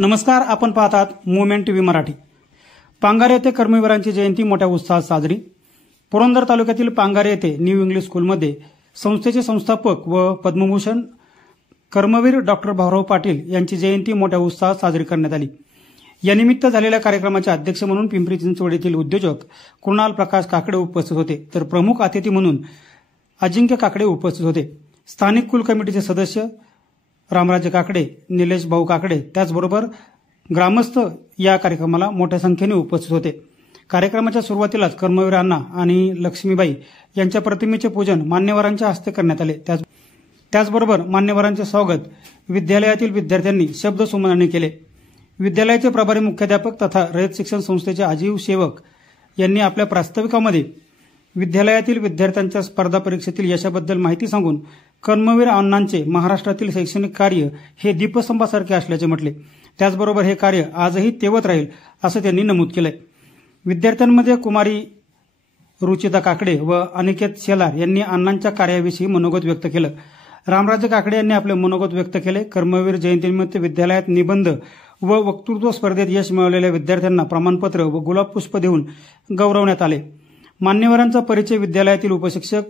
नमस्कार, आपण पाहतात मुवमेंट टीव्ही मराठी। पांगारे येथे कर्मवीरांची जयंती मोठ्या उत्साहात साजरी। पुरंदर तालुक्यातील पांगारे येथे न्यू इंग्लिश स्कूलमध्ये संस्थेचे संस्थापक व पद्मभूषण कर्मवीर डॉक्टर भाऊराव पाटील यांची जयंती मोठ्या उत्साहात साजरी करण्यात आली। यानिमित्त झालेल्या कार्यक्रमाचे अध्यक्ष म्हणून पिंपरी चिंचवड येथील उद्योजक कुणाल प्रकाश काकडे उपस्थित होते, तर प्रमुख अतिथी म्हणून अजिंक्य काकडे उपस्थित होते। स्थानिक कुल कमिटीचे सदस्य रामराजे काकडे, निलेश भाऊ काकडे, त्याचबरोबर ग्रामस्थ या कार्यक्रमाला मोठ्या संख्येने उपस्थित होते। कार्यक्रमाच्या सुरुवातीलाच कर्मवीर अण्णा आणि लक्ष्मीबाई यांच्या प्रतिमेचे पूजन मान्यवरांच्या हस्ते करण्यात आले। त्याचबरोबर मान्यवरांचे स्वागत विद्यालयातील विद्यार्थ्यांनी शब्दसुमनाने केले। विद्यालयाचे प्रभारी मुख्याध्यापक तथा रयत शिक्षण संस्थेचे आजीव सेवक यांनी आपल्या प्रास्ताविकामध्ये विद्यालयातील विद्यार्थ्यांच्या स्पर्धा परीक्षेतील यशाबद्दल माहिती सांगून कर्मवीर अण्णांचे महाराष्ट्रातील शैक्षणिक कार्य हे दीपस्तंभासारखे असल्याचे म्हटले। त्याचबरोबर हे कार्य आजही तेवत राहील असं त्यांनी नमूद केलंय। विद्यार्थ्यांमध्ये कुमारी रुचिता काकडे व अनिकेत शेलार यांनी अण्णांच्या कार्याविषयी मनोगत व्यक्त केलं। रामराजे काकडे यांनी आपले मनोगत व्यक्त केले। कर्मवीर जयंतीनिमित्त विद्यालयात निबंध व वक्तृत्व स्पर्धेत यश मिळवलेल्या विद्यार्थ्यांना प्रमाणपत्र व गुलाब पुष्प देऊन गौरवण्यात आले। मान्यवरांचा परिचय विद्यालयातील उपशिक्षक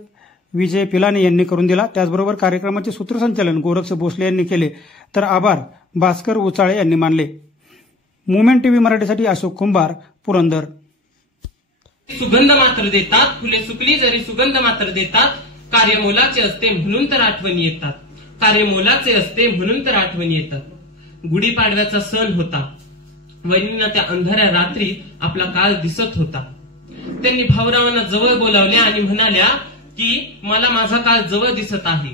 विजय पिलाने यांनी करून दिला। त्याचबरोबर कार्यक्रमाचे सूत्रसंचालन गोरक्ष भोसले यांनी केले, तर आभार भास्कर उचाळे यांनी मानले। मुवमेंट टीव्ही मराठीसाठी अशोक कुंभार, पुरंदर। सुगंध मात्र देतात, फुले सुकली जरी सुगंध मात्र देतात, कार्य मोलाचे असते म्हणून तर आठवणी येतात, कार्य मोलाचे असते म्हणून तर आठवणी येतात। गुढीपाडव्याचा सण होता, वहिनींना त्या अंधाऱ्या रात्री आपला काळ दिसत होता। त्यांनी भाऊरावांना जवळ बोलावले आणि म्हणाल्या की मला माझा काळ जवळ दिसत आहे।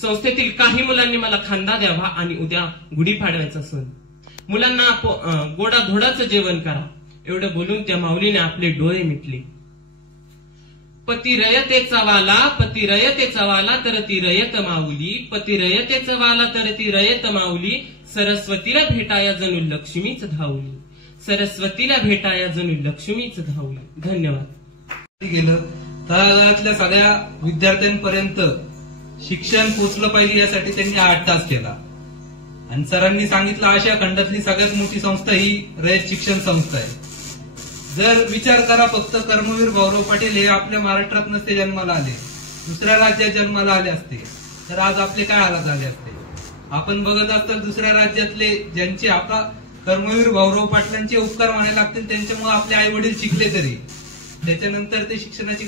संस्थेतील काही मुलांनी मला खांदा द्यावा आणि उद्या गुढीपाडव्याचा सण, मुलांना गोडाधोडाचं जेवण करा। एवढं बोलून त्या माऊलीने आपले डोळे मिटले। पती रयतेचा वाला, पती रयतेचा वाला तर ती रयत माऊली, पती रयतेचा वाला तर ती रयत माऊली, सरस्वतीला भेटाया जणू लक्ष्मीच धावली, सरस्वतीला भेटाया जणू लक्ष्मीच धावली। धन्यवाद। गेलं तळागाळातल्या सगळ्या विद्यार्थ्यांपर्यंत शिक्षण पोचलं पाहिजे यासाठी त्यांनी 8 तास केला आणि सरांनी सांगितलं आशिया खंडातली सगळ्यात मोठी संस्था ही रयत शिक्षण संस्था आहे। जर विचार करा, फक्त कर्मवीर भाऊराव पाटील हे आपल्या महाराष्ट्रात नसते जन्माला आले, दुसऱ्या राज्यात जन्माला आले असते तर आज आपले काय हालत झाले असते। आपण बघत असताना दुसऱ्या राज्यातले ज्यांचे आता कर्मवीर भाऊराव पाटलांचे उपकार मानायला लागतील, त्यांच्यामुळे आपले आई वडील शिकले तरी त्याच्यानंतर ते शिक्षणाची